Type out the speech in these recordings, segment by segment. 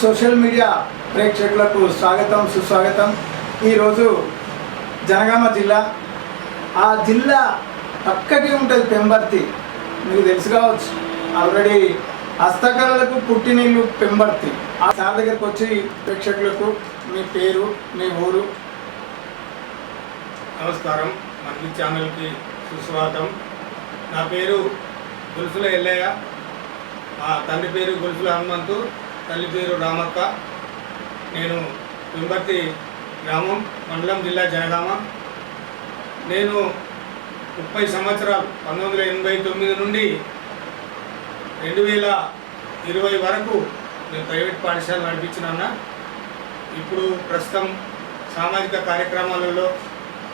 Social media ప్రేక్షకులకు స్వాగతం సుస్వాగతం. ఈరోజు జనగామ జిల్లా, ఆ జిల్లా పక్కకి ఉంటుంది పెంబర్తి, మీకు తెలుసు కావచ్చు. ఆల్రెడీ హస్తకళలకు పుట్టినిల్లు పెంబర్తి. ఆ సార్ దగ్గరకు వచ్చి ప్రేక్షకులకు మీ పేరు, మీ ఊరు. నమస్కారం, మన ఛానల్కి సుస్వాగతం. నా పేరు గొలుసుల ఎల్లయ్య. మా తండ్రి పేరు గొలుసుల హనుమంతు, తల్లి పేరు రామక్క. నేను పెంబర్తి గ్రామం, మండలం, జిల్లా జనగామ. నేను 30 సంవత్సరాలు 1989 నుండి 2020 వరకు నేను ప్రైవేట్ పాఠశాల నడిపించిన. ఇప్పుడు ప్రస్తుతం సామాజిక కార్యక్రమాలలో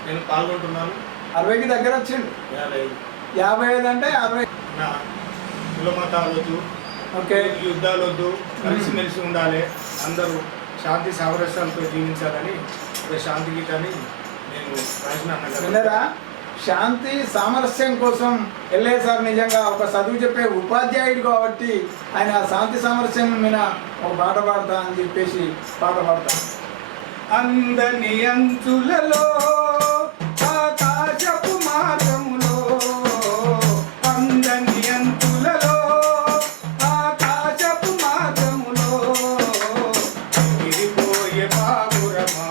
నేను పాల్గొంటున్నాను. 60కి దగ్గర వచ్చింది. 55 అంటే 60. నా కులమతాలు వద్దు, ఓకే, యుద్ధాలు వద్దు, కలిసిమెలిసి ఉండాలి, అందరూ శాంతి సామరస్యాలతో జీవించాలని ఒక శాంతి గీతాన్ని నేను రాసిన. శాంతి సామరస్యం కోసం ఎల్ఐ సార్ నిజంగా ఒక చదువు చెప్పే ఉపాధ్యాయుడు కాబట్టి ఆయన శాంతి సామరస్యం మీద ఒక పాట పాడతా అని చెప్పేసి పాట పాడతా. అందని అంచులలో ఆకాశపు మార్గములో, అందని అంచులలో ఆకాశపు మార్గములో ఎగిరిపోయే బాబురమా,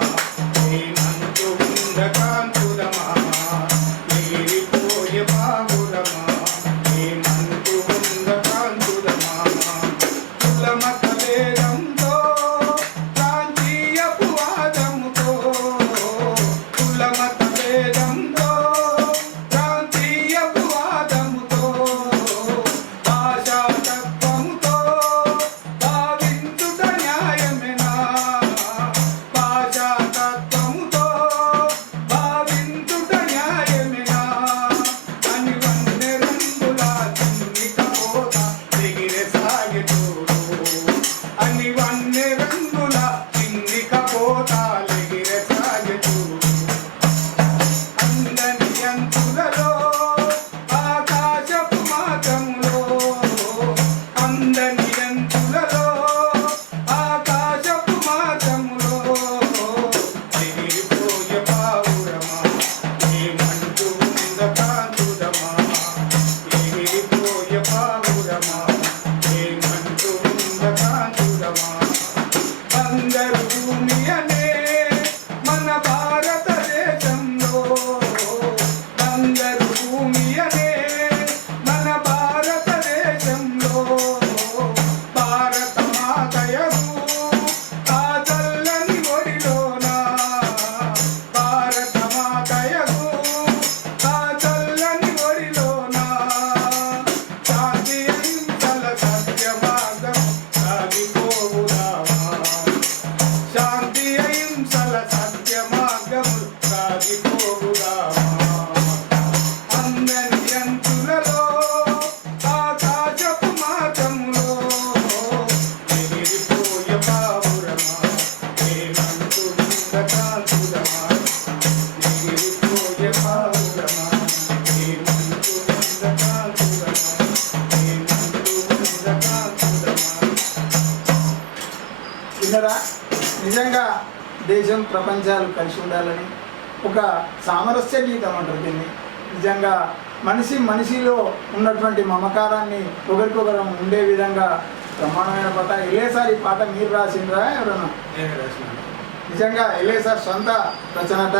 ఏమంటూ ఉండకాంతురమా, ఎగిరిపోయే బాబురమా, ఏమంటూ ఉండకాంతురమా. కులమత వేదంతో ప్రాంతీయపు వాదముతో, కులమత వేదంతో ప్రాంతీయపు వాదముతో, భాషాతత్వముతో భావించుట న్యాయమేనా, భాషాతత్వముతో భావించుట న్యాయమేనా. అని వన్నె రంగుల చిన్నికపోత ఎగిరే సాగే చూడు, అని వన్నె రంగుల చిన్నికపోత ఎగిరే సాగే చూడు. అందని అంచులలో ఆకాశపు మార్గములో, అందని అంచులలో ఆకాశపు మార్గములో ఎగిరిపోయే పావురమా, ఏమంటూ ఉండకాంతురమా, ఎగిరిపోయే పావురమా, ఏమంటూ ఉండకాంతురమా. బంగారు భూమి అనే మన భారతదేశంలో, బంగారు భూమి అనే మన భారతదేశంలో, భారత మాతయను ఆ చల్లని ఒడిలోన, భారత మాతయను ఆ చల్లని ఒడిలోన, శాంతి అహింసల సత్య మార్గం సాగిపోవుదామా, శాంతి అహింసల సత్య మార్గములు సాగిపోవుదామా. అందని అంచులలో ఆకాశపు మార్గములో ఎగిరిపోయే పావురమా, ఏమంటూ ఉండకాంతురమా, ఎగిరిపోయే పావురమా, ఏమంటూ ఉండకాంతురమా, ఏమంటూ ఉండకాంతురమా. విన్నరా, నిజంగా దేశం ప్రపంచాలు కలిసి ఉండాలని ఒక సామరస్య గీతం అంటారు దీన్ని. నిజంగా మనిషిలో ఉన్నటువంటి మమకారాన్ని ఒకరికొకరు ఉండే విధంగా బ్రహ్మాండమైన పాట. ఎల్ఏసార్ ఈ పాట మీరు రాసిండ్రా ఎవరన్నా? నేను రాసినాను. నిజంగా ఎల్ఏసార్ సొంత రచనట.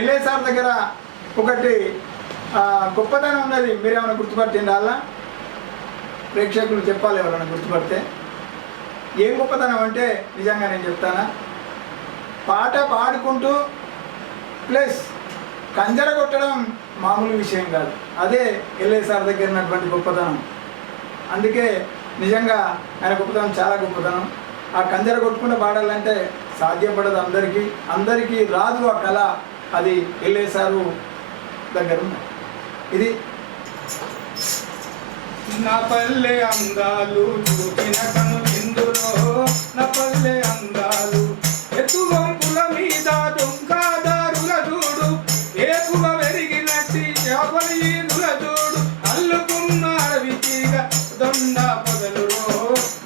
ఎల్ఏసార్ దగ్గర ఒకటి గొప్పతనం ఉన్నది, మీరేమైనా గుర్తుపట్టింది అలా? ప్రేక్షకులు చెప్పాలి ఎవరైనా గుర్తుపడితే. ఏం గొప్పతనం అంటే నిజంగా నేను చెప్తానా, పాట పాడుకుంటూ ప్లస్ కంజర కొట్టడం మామూలు విషయం కాదు. అదే ఎల్ఐ సార్ దగ్గర ఉన్నటువంటి గొప్పతనం. అందుకే నిజంగా ఆయన గొప్పతనం చాలా గొప్పతనం. ఆ కంజర కొట్టుకుంటూ పాడాలంటే సాధ్యపడదు, అందరికీ రాదు ఆ కళ. అది ఎల్ఐ సారు దగ్గర ఉంది. ఇది నా పల్లె అందాలు చూచిన కను ఇందులో, నా పల్లె అందాలు ఎత్తువంపుల మీద డొంకాదారుల చూడు, ఏకువ వెరిగినట్టి చేపలి ఈదుల చూడు, అల్లుకున్న అడవి తీగ దొండ పొదలులో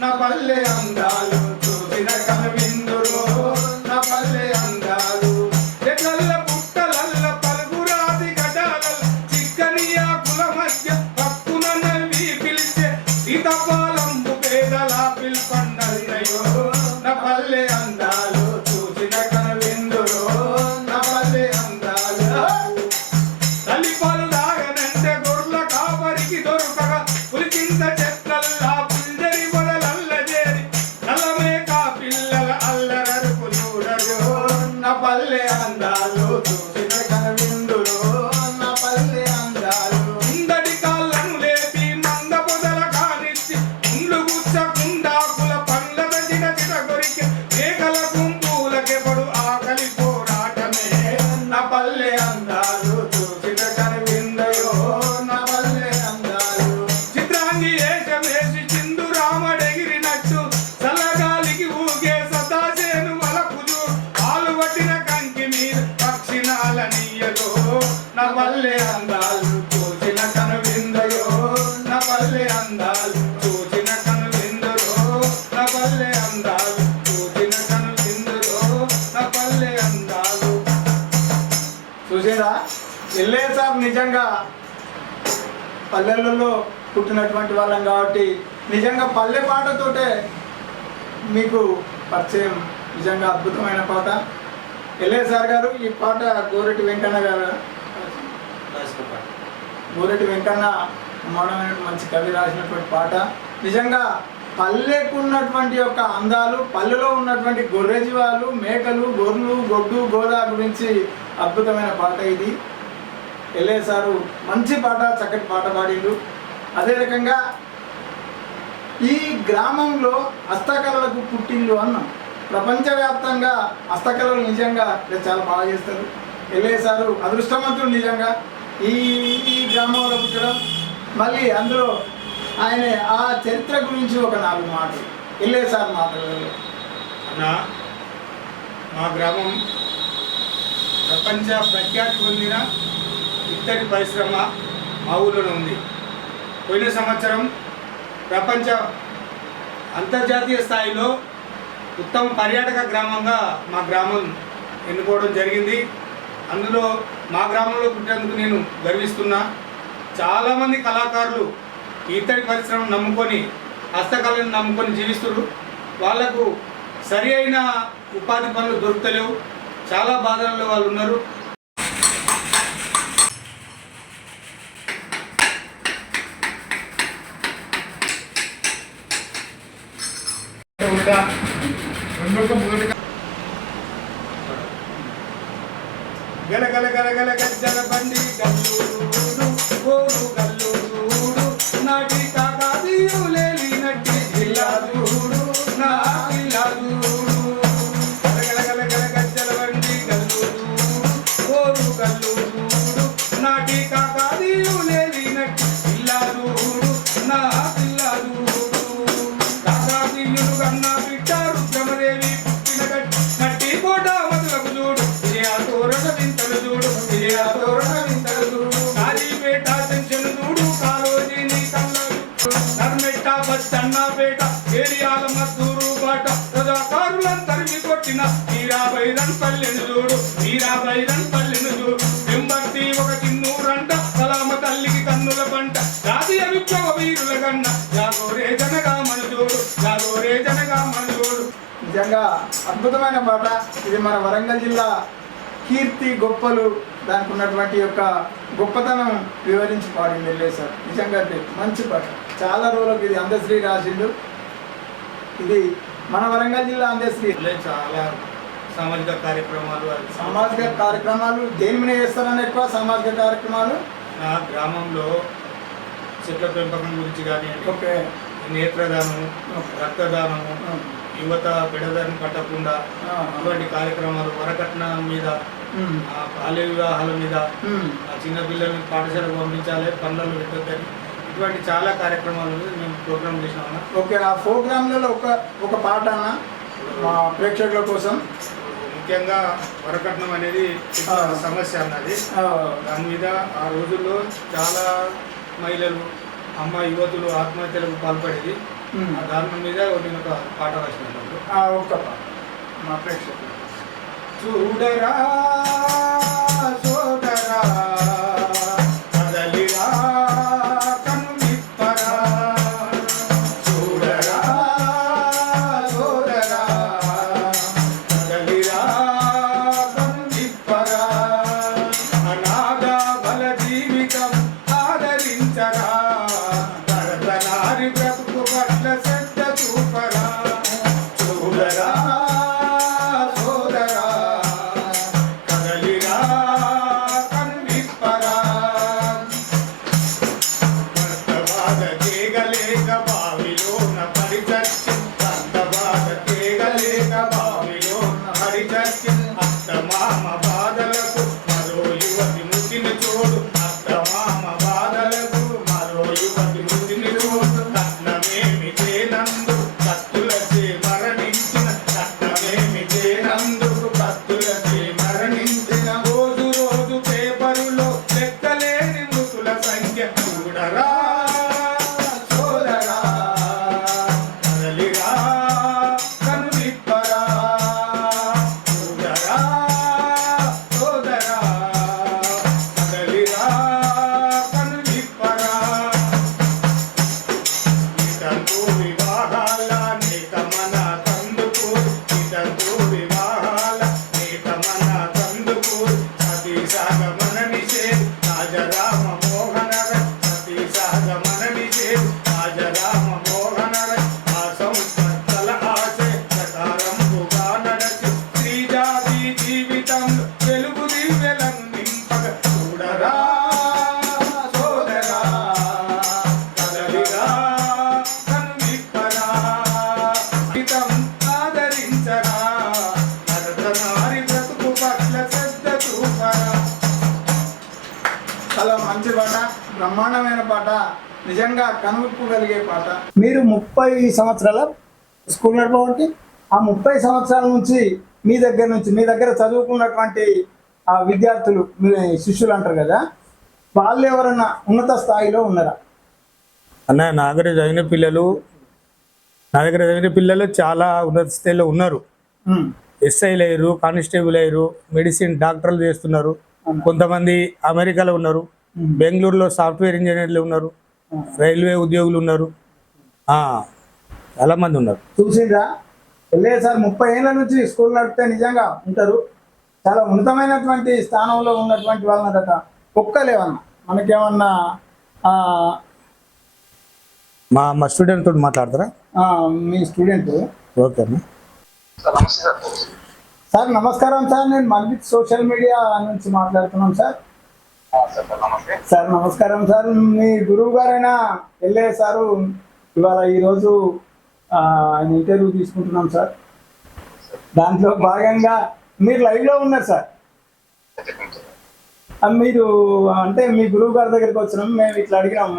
నా పల్లె అందాలు చూడు. చూసారా ఎల్ఏసార్ నిజంగా పల్లెలలో పుట్టినటువంటి వాళ్ళం కాబట్టి నిజంగా పల్లె పాటతోటే మీకు పరిచయం. నిజంగా అద్భుతమైన పాట. ఎల్ఏసార్ గారు ఈ పాట గోరెటి వెంకన్న గారు, గోరెటి వెంకన్న మనమైన మంచి కవి రాసినటువంటి పాట. నిజంగా పల్లెకు ఉన్నటువంటి యొక్క అందాలు, పల్లెలో ఉన్నటువంటి గొర్రె జీవాలు, మేకలు, గొర్రెలు, గొడ్డు, గోదా గురించి అద్భుతమైన పాట ఇది. ఎల్ఏసారు మంచి పాట, చక్కటి పాట పాడిండు. అదే రకంగా ఈ గ్రామంలో హస్తకళలకు పుట్టిల్లు అన్నాం. ప్రపంచవ్యాప్తంగా హస్తకళలు నిజంగా చాలా బాగా చేస్తారు. ఎల్ఏసారు అదృష్టవంతులు నిజంగా ఈ గ్రామంలో పుట్టడం. మళ్ళీ అందులో ఆయన ఆ చరిత్ర గురించి ఒక 4 మాటలు ఎల్ఏసార్ మాటలలో. అన్న, మా గ్రామం ప్రపంచ ప్రఖ్యాతి పొందిన ఇత్తడి పరిశ్రమ మా ఊళ్ళోనే ఉంది. పోయిన సంవత్సరం ప్రపంచ అంతర్జాతీయ స్థాయిలో ఉత్తమ పర్యాటక గ్రామంగా మా గ్రామం ఎన్నుకోవడం జరిగింది. అందులో మా గ్రామంలో పుట్టినందుకు నేను గర్విస్తున్నా. చాలామంది కళాకారులు ఇత్తడి పరిశ్రమను నమ్ముకొని, హస్తకళను నమ్ముకొని జీవిస్తున్నారు. వాళ్లకు సరి అయిన ఉపాధి పనులు దొరుకుతలేవు. చాలా బాధల్లో వాళ్ళు ఉన్నారు. గల గల గల గల గజ్జల బండి గల్లూరు గోరు గల్లూరు నాటి కాకాదీయు లేలినట్టి జిల్లా చూడు నా జిల్లా చూడు. గల గల గల గల గజ్జల బండి గల్లూరు గోరు గల్లూరు నాటి కాకాదీయు లేలినట్టి జిల్లా చూడు నా జిల్లా చూడు. కాకాదీయులు కన్నా బిట్టారు బ్రహ్మదేవి పుట్టిన నట్టి కోట మొదలకు చూడు. విజయాతోరణ వింతలు చూడు, విజయాతోరణ వింతలు చూడు. కాళీపేట జంక్షన్ చూడు, కాలోజీని కళ్ళలు. నర్మెట్ట బచ్చన్నపేట ఏరియాల మద్దూరు బాట ప్రజాకారులను తరిమి కొట్టిన వీరాబైరన్ పల్లెను చూడు, వీరాబైరన్ పల్లెను చూడు. వెంబర్తి ఒక చిన్నూరంట కలామ తల్లికి కన్నుల పంట. జాతీయ విప్లవ వీరుల కన్న జాగోరే జనగా మన చూడు, జాగోరే జనగా మన చూడు. నిజంగా అద్భుతమైన పాట ఇది. మన వరంగల్ జిల్లా కీర్తి గొప్పలు, దానికి ఉన్నటువంటి యొక్క గొప్పతనం వివరించి పాడింది ఎల్ఏసార్. నిజంగా మంచి పాట. చాలా రోజులకు ఇది అందశ్రీ రాసిండు. ఇది మన వరంగల్ జిల్లా అందశ్రీ. చాలా సామాజిక కార్యక్రమాలు దేని మీద చేస్తారని ఎక్కువ సామాజిక కార్యక్రమాలు నా గ్రామంలో చెట్ల పెంపకం గురించి కానీ, ఓకే, నేత్రదానము, రక్తదానము, యువత బిడదాన్ని పట్టకుండా ఇటువంటి కార్యక్రమాలు, వరకట్నం మీద, బాల్య వివాహాల మీద, చిన్నపిల్లల్ని పాఠశాలకు పంపించాలి, పనులను పెట్టొద్దని, ఇటువంటి చాలా కార్యక్రమాలు మేము ప్రోగ్రామ్ చేసినామన్నా. ఓకే, ఆ ప్రోగ్రాంలలో ఒక పాట అన్న మా ప్రేక్షకుల కోసం. ముఖ్యంగా వరకట్నం అనేది సమస్య అన్నది. దాని మీద ఆ రోజుల్లో చాలా మహిళలు, యువతులు ఆత్మహత్యలకు పాల్పడేది. దాని మీద నేను ఒక పాట రాసినప్పుడు ఒక్క పాట మా ప్రేక్షకులు. చూడరా సోదరా కదలిరా కనుమిప్పరా, చూడరా సోదరా కదలిరా కనుమిప్పరా, అనాథ బల జీవితం ఆదరించరా, భరతనారి బ్రతుకు పట్ల శ్రద్ధ చూపరా. చూడరా సోదరా కదలి మంచి పాట, బ్రహ్మాండమైన పాట, నిజంగా కనువిప్పు కలిగే పాట. మీరు 30 సంవత్సరాల స్కూల్ నడపబట్టి ఆ 30 సంవత్సరాల నుంచి మీ దగ్గర చదువుకున్నటువంటి ఆ విద్యార్థులు, మీ శిష్యులు అంటారు కదా, వాళ్ళు ఎవరన్నా ఉన్నత స్థాయిలో ఉన్నారా? అన్న నా దగ్గర చదివిన పిల్లలు చాలా ఉన్నత స్థాయిలో ఉన్నారు. ఎస్ఐలు అయ్యారు, కానిస్టేబుల్ అయ్యారు, మెడిసిన్ డాక్టర్లు చేస్తున్నారు, కొంతమంది అమెరికాలో ఉన్నారు, బెంగళూరులో సాఫ్ట్వేర్ ఇంజనీర్లు ఉన్నారు, రైల్వే ఉద్యోగులు ఉన్నారు, చాలా మంది ఉన్నారు. చూసిండ్రా సార్ 30 ఏళ్ళ నుంచి స్కూల్ నడిపితే నిజంగా ఉంటారు. చాలా ఉన్నతమైనటువంటి స్థానంలో ఉన్నటువంటి వాళ్ళనట. ఒక్కలేమన్నా మనకేమన్నా మా స్టూడెంట్ తోటి మాట్లాడతారా? మీ స్టూడెంట్. ఓకే అన్న. సార్ నమస్కారం సార్, నేను మల్లిక్ సోషల్ మీడియా నుంచి మాట్లాడుతున్నాం సార్. సార్ నమస్కారం సార్, మీ గురువు గారైనా ఎల్ఏ సారు ఇవాళ ఈరోజు ఆయన ఇంటర్వ్యూ తీసుకుంటున్నాం సార్. దాంట్లో భాగంగా మీరు లైవ్లో ఉన్నారు సార్. మీరు అంటే మీ గురువు గారి దగ్గరికి వచ్చినాం, మేము ఇట్లా అడిగినాం,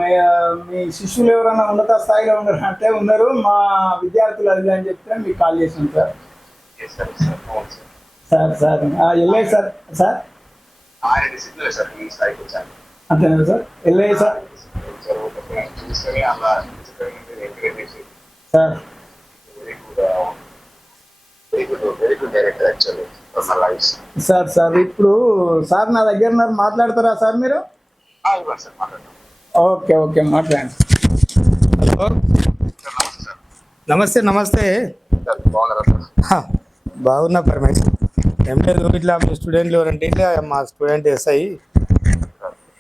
మీ శిష్యులు ఎవరైనా ఉన్నత స్థాయిలో ఉన్నారు అంటే ఉన్నారు, మా విద్యార్థులు అది అని చెప్తే మీకు కాల్ చేసాం సార్. సార్ ఎల్ఐ సార్ అంతేనా సార్? ఎల్ఐ సార్ సార్ ఇప్పుడు సార్ నా దగ్గర మాట్లాడతారా సార్ మీరు? ఓకే మాట్లాడండి. హలో, నమస్తే. బాగున్నా పరమేష్. ఏం లేదు, ఇట్లా మీ స్టూడెంట్లు ఎవరంటే ఇట్లా మా స్టూడెంట్ ఎస్ఐ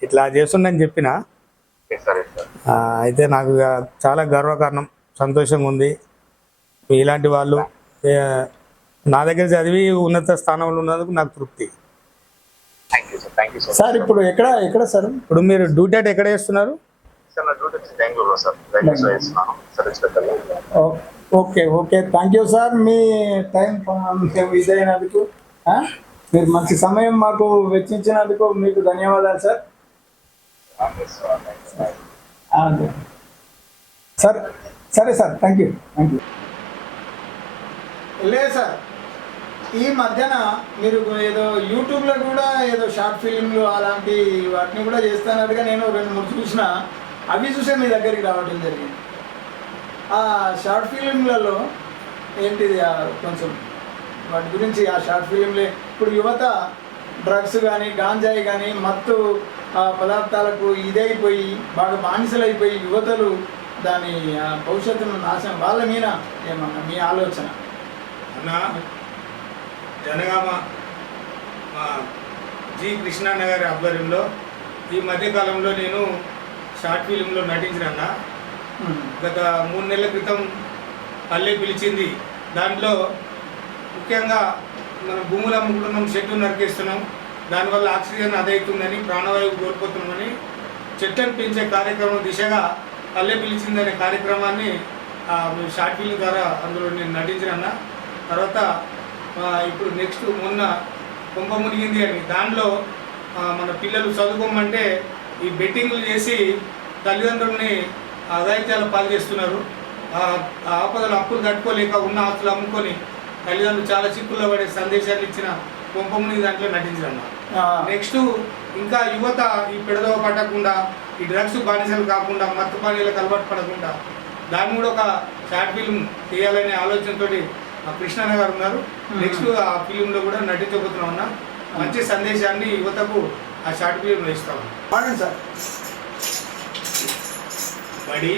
ఇట్లా చేస్తుండని చెప్పిన. అయితే నాకు చాలా గర్వకారణం, సంతోషంగా ఉంది. ఇలాంటి వాళ్ళు నా దగ్గర చదివి ఉన్నత స్థానంలో ఉన్నందుకు నాకు తృప్తి. సార్ ఇప్పుడు ఎక్కడ సార్ ఇప్పుడు మీరు డ్యూటీ ఎక్కడ చేస్తున్నారు? ఓకే థ్యాంక్ యూ సార్, మీ టైం ఇదైనందుకు, మీరు మంచి సమయం మాకు వెచ్చించినందుకు మీకు ధన్యవాదాలు సార్. సరే సార్, థ్యాంక్ యూ. లేదు సార్, ఈ మధ్యన మీరు ఏదో యూట్యూబ్లో కూడా ఏదో షార్ట్ ఫిలింలు అలాంటి వాటిని కూడా చేస్తున్నట్టుగా నేను 2-3 చూసిన. అవి చూసే మీ దగ్గరికి రావడం జరిగింది. ఆ షార్ట్ ఫిలింలలో ఏంటిది కొంచెం వాటి గురించి, ఆ షార్ట్ ఫిలింలే ఇప్పుడు యువత డ్రగ్స్ కానీ గాంజాయి కానీ మత్తు పదార్థాలకు ఇదైపోయి బాగా బానిసలైపోయి యువతలు దాని భవిష్యత్తును నాశనం, వాళ్ళ మీద ఏమన్నా మీ ఆలోచన? అన్న జనగామ మా జి కృష్ణాన్న గారి ఆధ్వర్యంలో ఈ మధ్యకాలంలో నేను షార్ట్ ఫిలింలో నటించిన. గత 3 నెలల క్రితం పల్లె పిలిచింది. దాంట్లో ముఖ్యంగా మన భూములు అమ్ముకుంటున్నాం, చెట్లు నరికేస్తున్నాం, దానివల్ల ఆక్సిజన్ అదవుతుందని, ప్రాణవాయువు కోల్పోతున్నామని చెట్లను పెంచే కార్యక్రమం దిశగా పల్లె పిలిచింది అనే కార్యక్రమాన్ని షార్ట్ ఫిలిం ద్వారా అందులో నేను నటించిన. తర్వాత ఇప్పుడు నెక్స్ట్ మొన్న కొంప మునిగింది అని, దానిలో మన పిల్లలు చదువుకోమంటే ఈ బెట్టింగ్లు చేసి తల్లిదండ్రుల్ని అఘాయిత్యాల పాలు చేస్తున్నారు. ఆపదలు అప్పులు కట్టుకోలేక ఉన్న ఆస్తులు అమ్ముకొని తల్లిదండ్రులు చాలా చిక్కుల్లో పడే సందేశాలు ఇచ్చిన కొంప మునిగి దాంట్లో నటించిన. నెక్స్ట్ ఇంకా యువత ఈ పెడదవ పట్టకుండా, ఈ డ్రగ్స్ బానిసలు కాకుండా, మత్తు పానీయాలకు అలవాటు పడకుండా దాన్ని కూడా ఒక షార్ట్ ఫిల్మ్ తీయాలనే ఆలోచనతో కృష్ణన్న గారు ఉన్నారు. నెక్స్ట్ ఆ ఫిలింలో కూడా నటించబోతున్నాం అన్న. మంచి సందేశాన్ని యువతకు ఆ షార్ట్ ఫిలింలో ఇస్తాము. సార్ బడి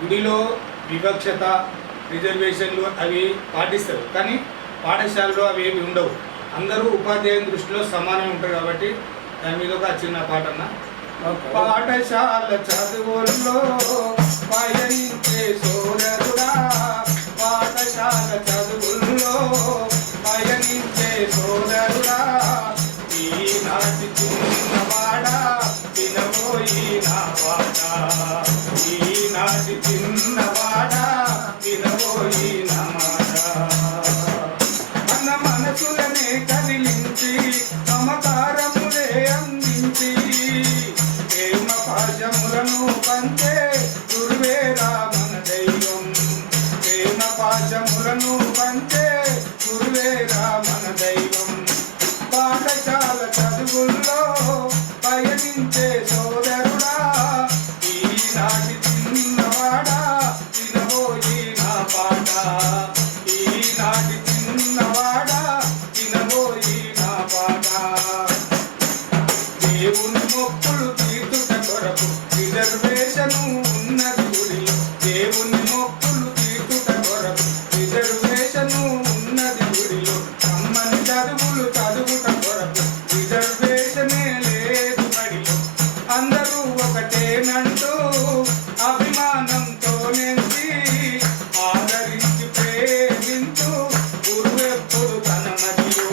గుడిలో వివక్షత, రిజర్వేషన్లు అవి పాటిస్తారు, కానీ పాఠశాలలో అవి ఏమి ఉండవు. అందరూ ఉపాధ్యాయుని దృష్టిలో సమానం ఉంటారు కాబట్టి దాని మీద ఒక చిన్న పాట అన్న. పాఠశాల చదువుల్లో పయనించే సోదరుడా, పాఠశాల చదువుల్లో పయనించే సోదరుడా, ఈనాటి చిన్నవాడా వినబోయి నా పాట, ఈనాటి చిన్నవాడా వినబోయి నా మాట. మన మనసులనే కదిలించి మమకారములే అందించి పాఠశాల చదువుల్లో పయనించే సోదరుడా ఈనాటి చిన్నవాడా వినబోయి నా పాట ఈనాటి చిన్నవాడా వినబోయి నా పాట దేవుని మొక్కులు తీర్చుట కొరకు రిజర్వేషను ఉన్నది గుడిలో దేవుని మొక్కులు తీర్చుట కొరకు రిజర్వేషను ఉన్నది గుడిలో అమ్మని చదువులు చదువుట కొరకు రిజర్వేషనే లేదు బడిలో అందరూ ఒకటేనంటూ అభిమానంతో నించి ఆదరించి ప్రేమించు గురువెప్పుడు తన మదిలో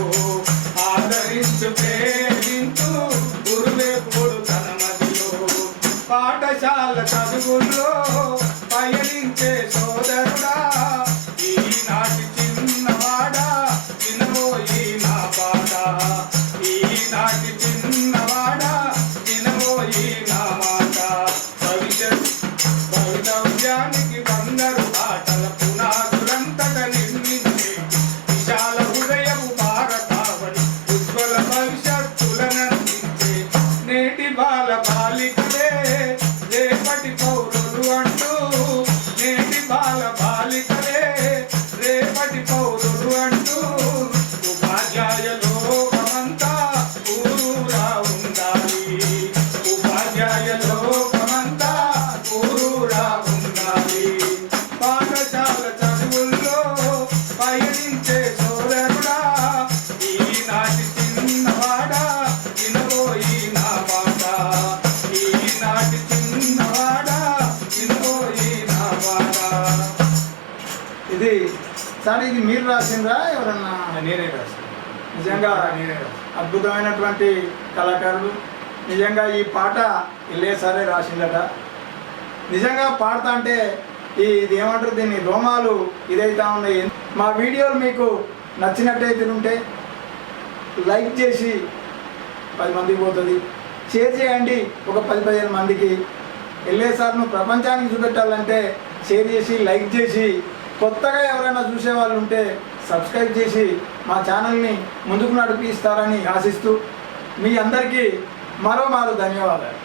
ఆదరించి ప్రేమించు గురువెప్పుడు తన మదిలో పాఠశాల చదువుల్లో పయనించే సోదరుడా ఈనాటి చిన్నవాడా వినబోయి నా పాట ఈనాటి చిన్నవాడా వినబోయి నా మాట భవితవ్యానికి బంగారు బాటల పునాదులంతట నిర్మించే విశాల హృదయపు భారతావని ఉజ్వల భవిష్యత్తులనందించే నేటి బాల బాలికలే రేపటి పౌరులు అంటూ నేటి బాల బాలికలే రేపటి పౌరులు అంటూ ఉపాధ్యాయ లోకమంతా ఊరూరా ఉండాలి ఉపాధ్యాయ లోకమంతా ఊరూరా ఉండాలి పాఠశాల చదువుల్లో పయనించే సోదరుడా ఈనాటి చిన్నవాడా వినబోయి నా పాట ఈనాటి చిన్నవాడా వినబోయి నా పాట ఇది సార్ ఇది మీరు రాసిండ్రా ఎవరన్నా? నేనే రాశాను. నిజంగా నేనే రాశాను. అద్భుతమైనటువంటి కళాకారులు. నిజంగా ఈ పాట ఇల్లే సరే రాసిందట. నిజంగా పాడతా అంటే ఇది ఏమంటారు దీన్ని రోమాలు ఇదైతా ఉన్నాయి. మా వీడియోలు మీకు నచ్చినట్టయితే ఉంటే లైక్ చేసి 10 మందికి పోతుంది, షేర్ చేయండి ఒక 10-15 మందికి. ఎల్ఏసార్ను ప్రపంచానికి చూపెట్టాలంటే షేర్ చేసి లైక్ చేసి కొత్తగా ఎవరైనా చూసే వాళ్ళు ఉంటే సబ్స్క్రైబ్ చేసి మా ఛానల్ని ముందుకు నడిపిస్తారని ఆశిస్తూ మీ అందరికీ మరోమారు ధన్యవాదాలు.